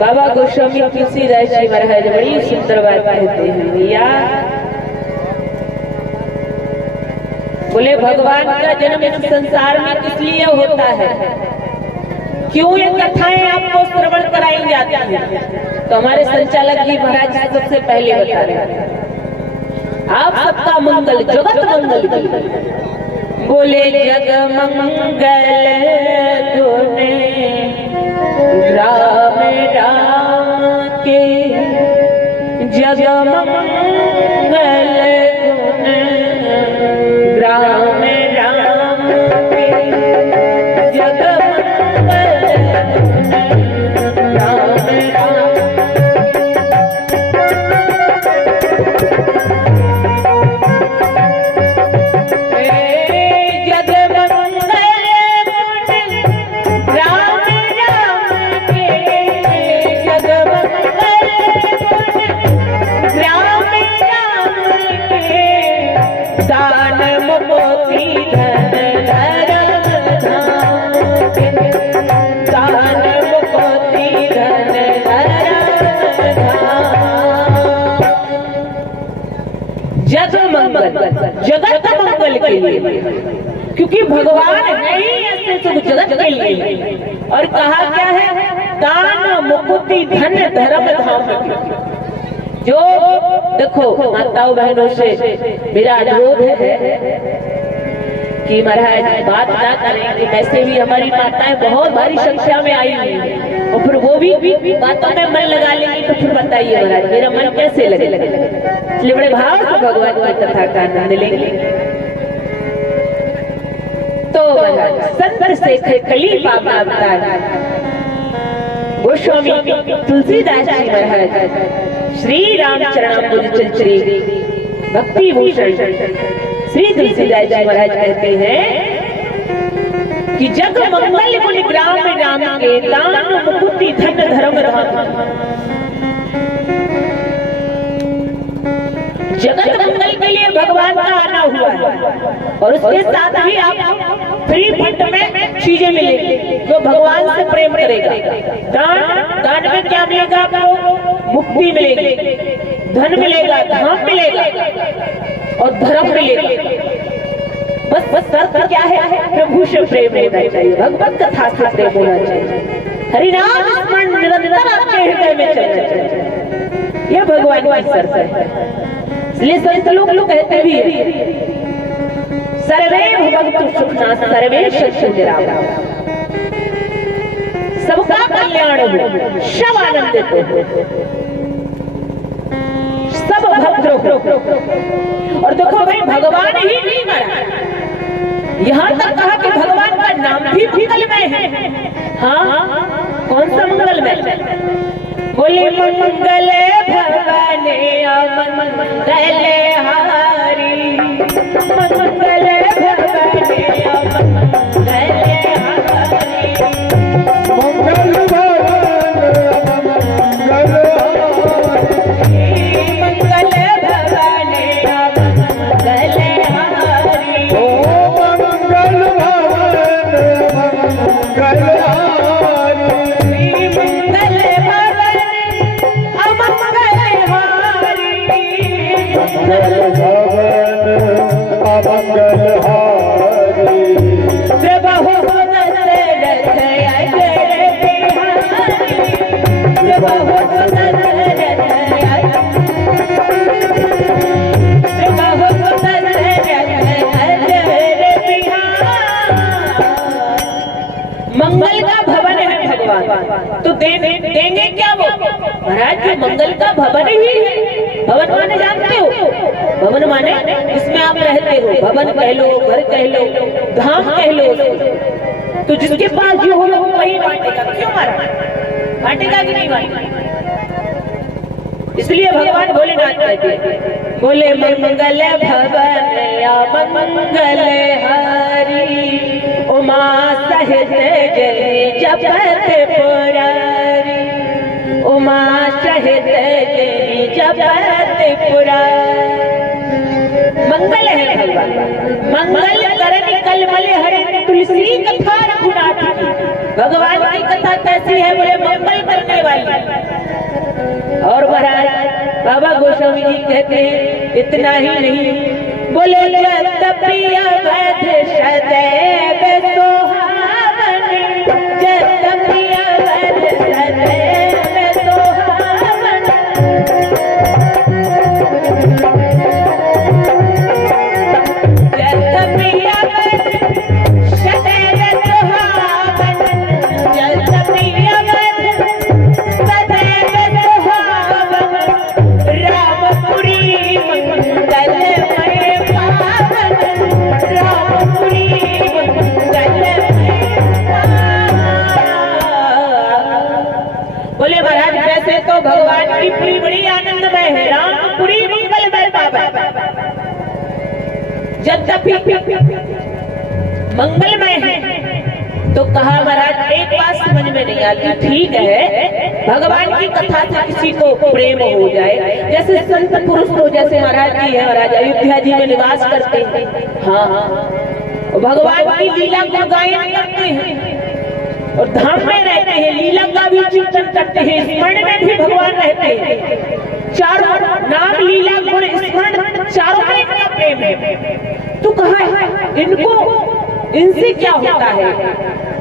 बाबा गोस्वामी तुलसीदास जी महाराज बड़ी सुंदर बात कहते हैं भैया। बोले भगवान का जन्म इस संसार में किस लिए होता है, क्यों ये कथाएं आपको श्रवण कराई जाती हैं? तो हमारे संचालक जी महाराज सबसे पहले बता रहे हैं, आप सबका मंगल जगत मंगल की। बोले जग मंगल गुने राम राम के, जग मंगल गुने राम राम के, जग मंगल गुने राम राम। जगत मंगल के लिए, क्योंकि भगवान है ही ऐसे सब जगत के लिए। और कहा क्या है, दान मुक्ति धन धर्म धाम। जो देखो माताओं बहनों से मेरा अनुरोध है कि महाराज बात ना करें कि वैसे भी हमारी माताएं बहुत भारी संख्या में आई हुई है और फिर वो भी बातों में मन लगा लेंगी, तो फिर बताइए महाराज मेरा मन कैसे लगे। इसलिए बड़े भाव से भगवान की कथा का आनंद लेंगे। तो महाराज संत से कली पापा अवतार गोस्वामी तुलसीदास जी महाराज श्री रामचरणामृत चंचरी भक्ति भूषण श्री तुलसीदास जी महाराज कहते हैं कि जग मंगल गुण ग्राम राम के दान मुक्ति धन धर्म धाम। जगत मंगल के लिए भगवान का आना हुआ है और उसके साथ ही आप फ्री फंड में चीजें मिलेंगी जो भगवान से प्रेम करेगा। दान में क्या मिलेगा आपको? मुक्ति मिलेगी, धन मिलेगा, धाम मिलेगा और धर्म मिलेगा। बस शर्त क्या है? प्रभु से प्रेम होना चाहिए, भगवत कथा से प्रेम होना चाहिए, हरिनाम स्मरण निरंतर आपके हृदय में चलना चाहिए। यह भगवान की शर्त है। इसलिए संत लोग कहते भी सर्वे भवन्तु सुखिनः सर्वे सन्तु निरामयाः, सबका कल्याण हो, सब आनंदित हो, सब भद्र हो। और देखो भाई भगवान ही नहीं मरा, यहाँ तक कहा कि भगवान का नाम भी मंगलमय है। हाँ, कौन सा मंगलमय? बोले मंगल भवन मंगल हारी, मंगल भवन मंगल हारी, मंगल भवन मंगल हारी, मंगल भवन मंगल हारी, ओ मंगल भवन मंगल मंगल का भवन है भगवान, तो देंगे क्या वो? महाराज जो मंगल का भवन ही है। भवन माने जानते हो? भवन माने इसमें आप रहते हो, भवन कह लो, घर कह लो, धाम कह लो। तो जिसके पास जो होगा वो वही बांटेगा। क्यों महाराज? बांटेगा कि नहीं बांटेगा? इसलिए भगवान भोलेनाथ कहते हैं, बोले मंगल भवन या मंगल हारी, उमा सहित जय जपत पुरारी, उमा सहित जय जपत पुरारी। मंगल है भगवान, मंगल करन कलमल हरि तुलसी कथा रघुनाथ की। भगवान की कथा कैसी है? बोले मंगल करने वाली। और महाराज बाबा गोस्वामी जी कहते हैं इतना ही नहीं, बोले जतपि अवध सदैव सोहावन, जतपि अवध सदैव सोहावन, जतपि अवध सदैव सोहावन, जतपि अवध सदैव सोहावन, रामपुरी मंगलमय पावन, रामपुरी मंगलमय पावन। बोले महाराज वैसे तो भगवान की पुरी बड़ी आनंदमय है, रामपुरी मंगलमय पावन। यद्यपि मंगलमय है तो कहा महाराज एक बात समझ में नहीं आती। ठीक है भगवान की कथा से किसी को प्रेम हो जाए, जैसे संत पुरुष तो जैसे महाराज जी है, महाराज अयोध्या जी में निवास करते हैं, हाँ भगवान की लीला को गायन करते हैं और धाम में रहते हैं, लीला का भी चिंतन करते हैं, स्मरण में भी भगवान रहते हैं। चारों नाम लीला गुण स्मरण चारों में इनका प्रेम है। तो कहा इनको इनसे क्या होता है?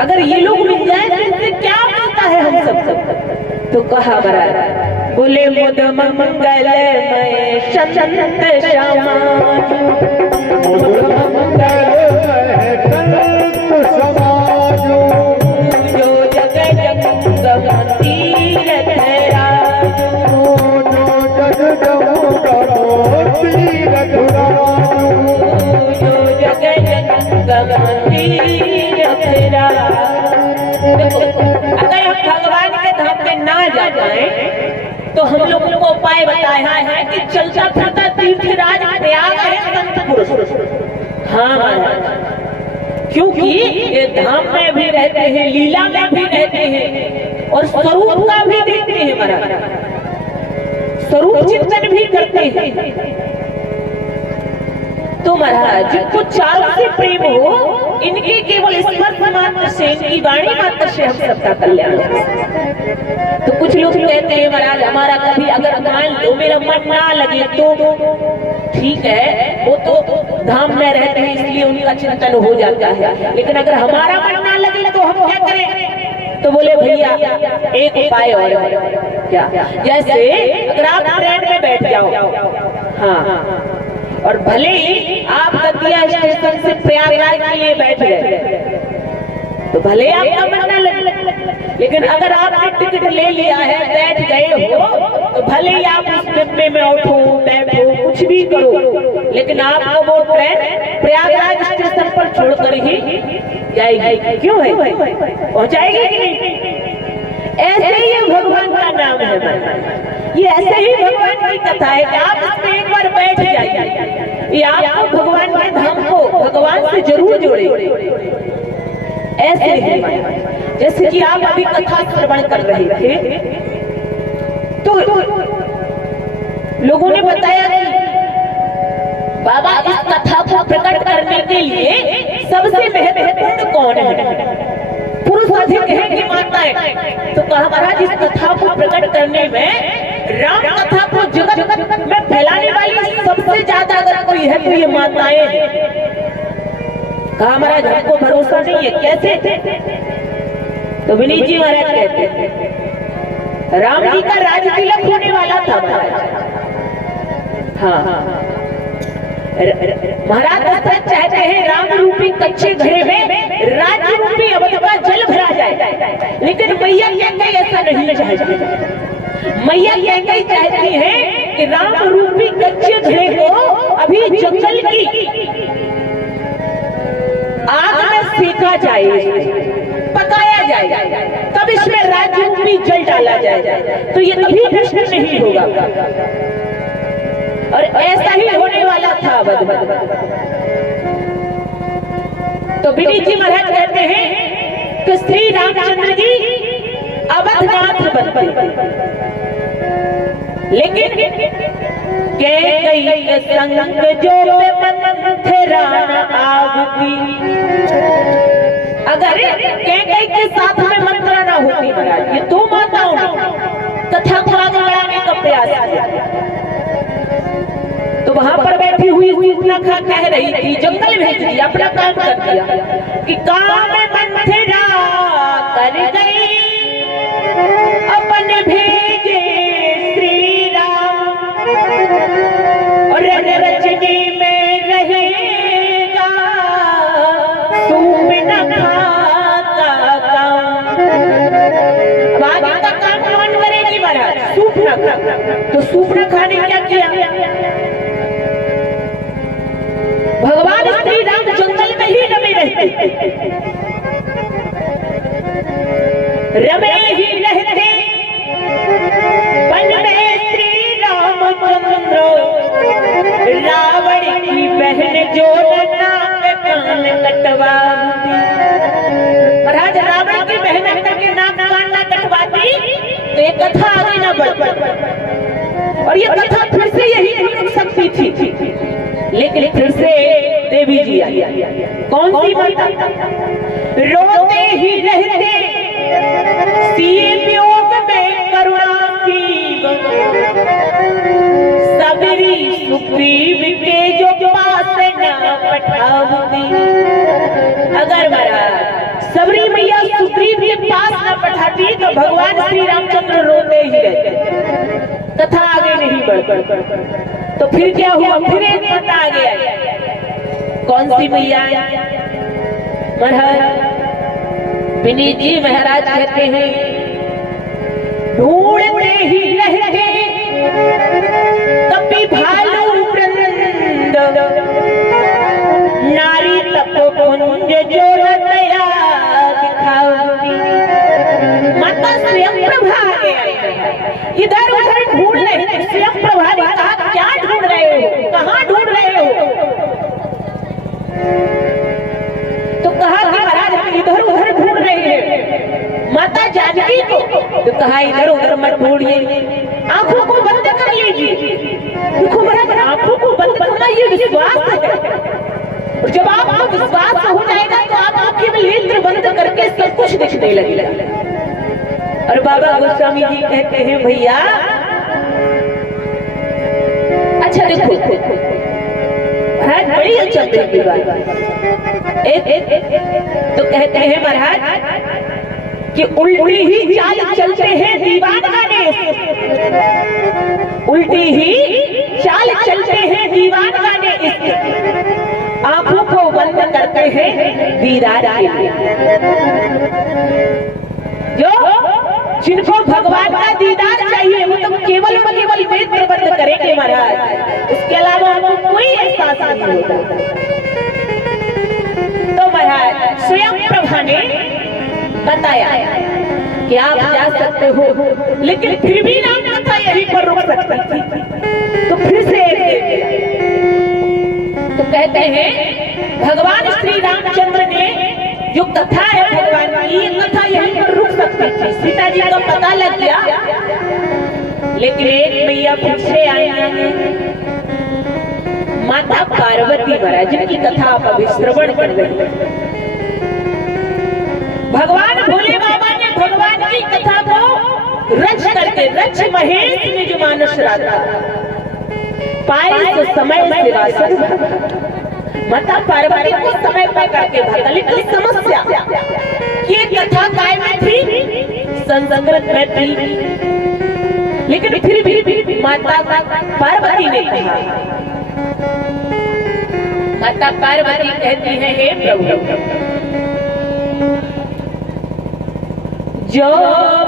अगर ये लोग मिल जाए तो इनसे क्या मिलता है हम सब? तो कहा महाराज बोले मुद मंगलमय संत समाज, मुद मंगलमय तेरा। देखो, अगर हम भगवान के धाम में ना जा पाए तो हम लोगों को उपाय बताया है कि चलता फिरता तीर्थराज प्रयाग है संत पुरुष। हाँ महाराज, क्योंकि ये धाम में भी रहते हैं, लीला में भी रहते हैं और स्वरूप का भी देखते हैं महाराज, स्वरूप चिंतन भी करते हैं। तो महाराज जिनको चारों से प्रेम हो, इनके केवल स्पर्श मात्र से, इनकी वाणी मात्र से हम सबका कल्याण हो। तो कुछ लोग कहते हैं महाराज हमारा कभी अगर मान लो मेरा मन ना लगे तो ठीक है, वो तो धाम में रहते हैं इसलिए उनका चिंतन हो जाता है, लेकिन अगर हमारा मन ना लगे तो हम क्या करें? तो बोले भैया एक उपाय और क्या, जैसे अगर आप ट्रेन में बैठ जाओ, हाँ, और भले ही आप दतिया स्टेशन से प्रयागराज के लिए बैठ गए तो भले आपका मन ना लगे, लेकिन अगर आपने टिकट ले लिया है, बैठ गए हो, तो भले ही आप उस डिब्बे में उठो बैठो कुछ भी करो, लेकिन आपको वो ट्रेन प्रयागराज स्टेशन पर छोड़कर ही जाएगी। क्यों है? पहुंचाएगी कि नहीं? ऐसे ही भगवान का नाम है, ये ऐसे ही भगवान की कथा है कि आप इसमें एक बार बैठ जाइए, ये आपको भगवान के धाम को भगवान से जरूर जोड़े। ऐसे ही जैसे कि आप अभी कथा श्रवण कर रहे थे तो लोगों ने बताया कि बाबा इस कथा को प्रकट करने के लिए सबसे महत्वपूर्ण कौन है? पुरुष अधिक है कि माताएं? तो कहा महाराज इस कथा को प्रकट करने में, राम कथा को जगत में फैलाने वाली सबसे ज्यादा अगर कोई है तो ये माताएं हैं। कहा महाराज हमको भरोसा नहीं है, कैसे? तो विनीत जी महाराज कहते हैं राम जी का राज तिलक होने वाला था महाराज। हाँ, महाराज दशरथ चाहते हैं राम रूपी कच्चे घड़े में राज्य रूपी अवध का जल भरा जाए, लेकिन मैया कैकई ऐसा नहीं चाहती। मैया कैकई चाहती है कि राम रूपी कच्चे घड़े को अभी जंगल की आग में सेका जाए, पकाया जाए, तब इसमें राज्य रूपी जल डाला जाए, तो ये कभी नष्ट नहीं होगा। और ऐसा ही होने वाला था अवध में। तो विनीत जी महाराज कहते हैं कि श्री रामचंद्र जी अवधनाथ बनते, लेकिन कैकई के संग जो मंथरा आग की, अगर कैकई के साथ में मंत्रा ना होती महाराज, ये दो माताओं कथा को आगे बढ़ाने का प्रयास किया, तो वहां पर बैठी हुई सूर्पनखा कह रही थी, जंगल भेज दिया, अपना काम कर दिया कि काम मंथरा कर गई अपन भेजे श्री राम, और रचने में रहेगा सूर्पनखा का काम। अब आगे का काम कौन करेगी महाराज? सूर्पनखा। तो सूर्पनखा ने क्या किया? भगवान श्री राम जंगल में ही रमे रहते, रमे ही रहते वन में श्री रामचंद्र, रावण की बहन जो नाक कान कटवाती। महाराज रावण की बहन करके नाक कान ना कटवाती तो ये कथा आगे ना बढ़, और ये कथा फिर से यही रुक सकती थी, लेकिन फिर से देवी जी आई। कौन सी माता? रोते ही रहते सिए वियोग में करुणा की, सबरी सुग्रीव के जो पास ना पठावती। अगर महाराज सबरी मैया सुग्रीव के पास ना पठाती तो भगवान श्री रामचंद्र रोते ही रहते, कथा आगे नहीं बढ़। तो फिर क्या हुआ? फिर एक माता आ गया। कौन सी मैया? महाराज विनीत जी महाराज कहते हैं ढूंढते ही रहते कपि भालू वृंद, नारी तपोकुंज जानकी को, तो कहा इधर उधर मत ढूंढिए, आंखों को बंद कर लीजिए। देखो महाराज, आंखों को बंद करना ये विश्वास है, और जब आपको विश्वास हो जाएगा तो आप आंखें में नेत्र बंद करके सब कुछ दिखने लगेगा। और बाबा गोस्वामी जी कहते हैं भैया अच्छा देखो महाराज, बड़ी अचंभे की बात। तो कहते हैं महाराज कि उल्टी ही चाल चलते हैं दीवाना ने, उल्टी ही चाल चलते हैं दीवाना ने, आंखों को बंद करते हैं दीदार के लिए। जो जिनको भगवान का दीदार चाहिए वो तो केवल नेत्र बंद करेंगे महाराज, उसके अलावा उनको कोई एहसास नहीं होता। तो महाराज स्वयं प्रभा ने बताया कि आप जा सकते हो, लेकिन फिर भी राम कथा यहीं पर रुक सकती थी। तो फिर से तो कहते हैं भगवान श्री रामचंद्र ने जो कथा है भगवान की, ये कथा यहीं पर रुक सकती थी। सीता जी का पता लग गया, लेकिन एक मैया फिर से आई हैं, माता पार्वती महाराज, जिनकी कथा आप अभी श्रवण कर रहे हैं। भगवान भोले बाबा ने भगवान की कथा को रच करके, रच महेश निज मानस राधा, पाए तो समय से वासन। माता पार्वती को समय पर करके भागा, लेकिन समस्या ये कथा काय में थी, संस्कृत में थी। लेकिन फिर भी माता पार्वती ने कहा, माता पार्वती कहती है हे प्रभु, जो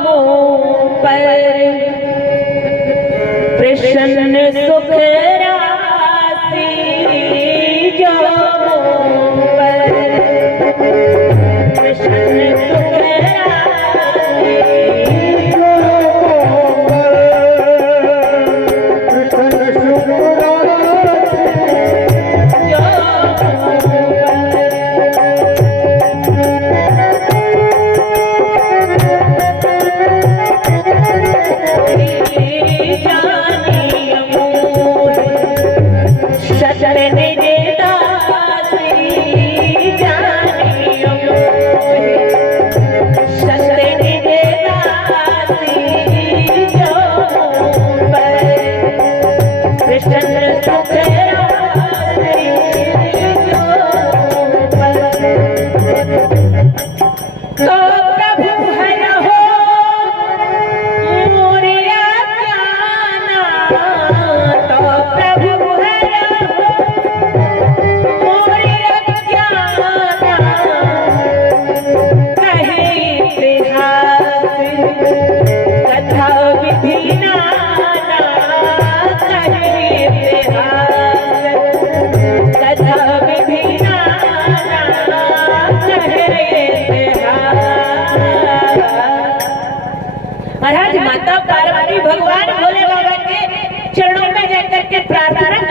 मुँह पर प्रसन्न सुख राशि, जो मुँह पर प्रसन्न सुख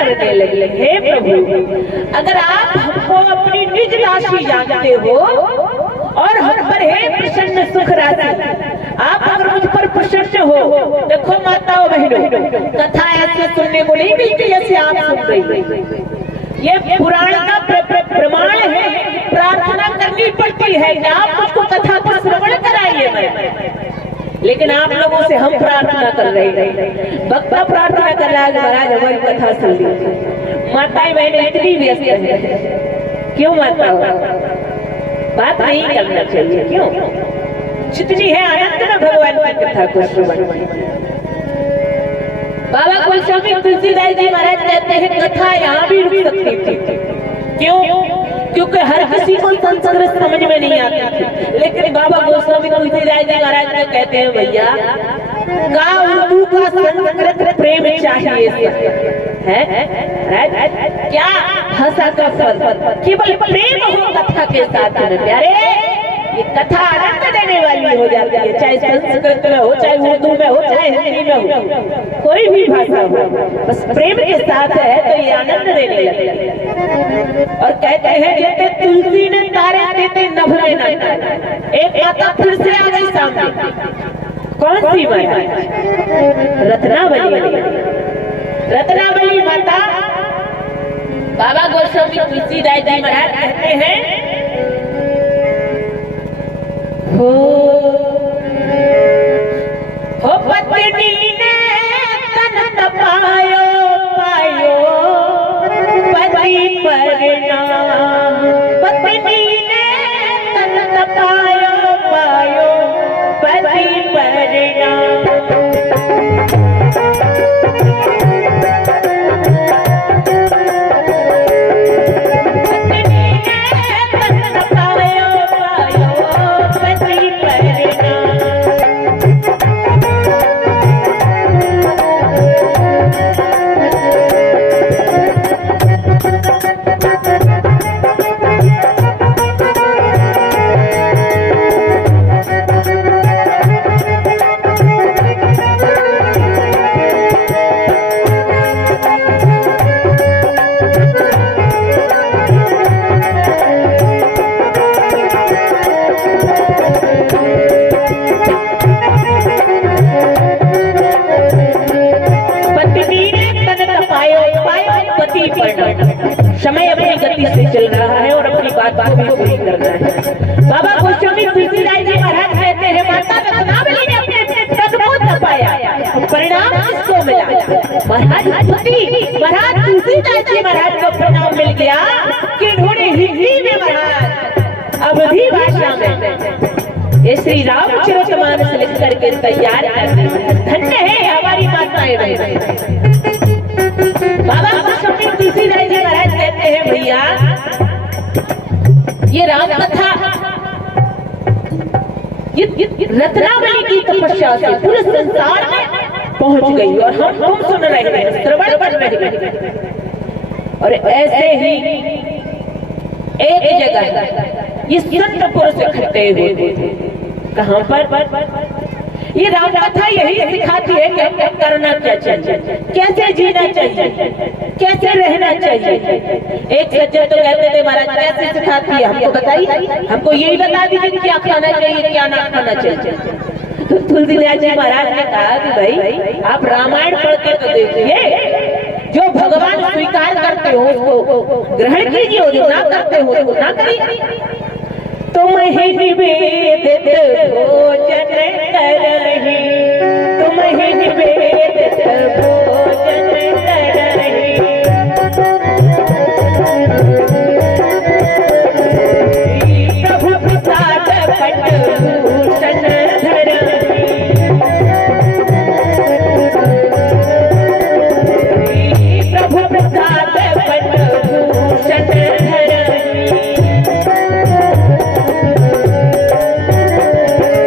करने लगे, हे प्रभु अगर आप हमको अपनी निज राशि जानते हो और हम पर है प्रसन्न सुख राशि, आप अगर मुझ पर प्रसन्न हो, देखो माताओं बहनों कथा ऐसे सुनने को नहीं मिलती जैसे आप सुन रही। ये पुराण का प्रमाण है, प्रार्थना करनी पड़ती है कि आप मुझको कथा को श्रवण कराइए। लेकिन आप लोगों से हम प्रार्थना कर रहे हैं, भक्ता प्रार्थना कर रहा है महाराज हमारी कथा सुन लीजिए। माताएं बहनें इतनी व्यस्त है, क्यों माता बात नहीं करना चाहिए, क्यों? जितनी है आनंद में भगवान की कथा को श्रवण। बाबा गोस्वामी तुलसीदास जी महाराज कहते हैं कथा यहाँ भी रुक सकती थी, क्यों? क्योंकि हर किसी को संस्कृत समझ में नहीं आती थी। लेकिन बाबा गोस्वामी तुलसीदास जी महाराज ने कहते हैं भैया का उर्दू का संस्कृत प्रेम चाहिए है, क्या भाषा का फर्क, केवल प्रेम हो कथा के साथ में प्यारे, ये कथा आनंद देने वाली हो जाती है, चाहे संस्कृत में हो, चाहे उर्दू में हो, चाहे हिंदी में हो, कोई भी भाषा हो, बस प्रेम के साथ है तो ये आनंद देने लगता है। और कहते हैं जैसे तुलसी ने तारे देते नभ में न। एक माता फिर से आ गई सामने। कौन सी माता? रत्नावली। रत्नावली माता। बाबा गोस्वामी तुलसीदास जी महाराज कहते हैं, हो पत्नी ने तन तपायो पायो पति परिणाम। पत्नी ने तन तपायो पायो पति परिणाम। समय अपनी गति से चल रहा है और अपनी बात भी पूरी करना है। बाबा गोस्वामी तुलसीदास जी महाराज कहते हैं, माता रत्नावली ने अपने तन को तपाया, परिणाम किसको मिला? महाराज तुलसीदास जी महाराज को परिणाम मिल गया कि इन्होंने हिंदी में महाराज अवधी भाषा में ये श्री रामचरितमानस लिख करके तैयार कर दी। धन्य है हमारी माताएं बहनें। बाबा गोस्वामी तुलसीदास जी महाराज कहते हैं, भैया ये राम कथा ये रत्नावली की तपस्या से पूरे संसार में पहुंच गई और हम तुम सुन रहे हैं, श्रवण कर रहे हैं। और ऐसे ही एक जगह ये संत पुरुष इकट्ठे हुए थे। कहां पर? ये राम कथा यही सिखाती है कि हमको करना क्या चाहिए, कैसे जीना चाहिए, कैसे रहना चाहिए। एक सज्जन तो कहते थे, महाराज कैसे सिखाती है हमको बताइए, हमको यही बता दीजिए क्या खाना चाहिए क्या ना खाना चाहिए। तो तुलसीदास जी महाराज ने कहा कि भाई आप रामायण पढ़ के तो देखिए, जो भगवान स्वीकार करते हो उसको ग्रहण कीजिए, जो ना करते हो उसको ना करिए। तुम ही निवेदित भोजन करही, तुम ही निवेदित भोजन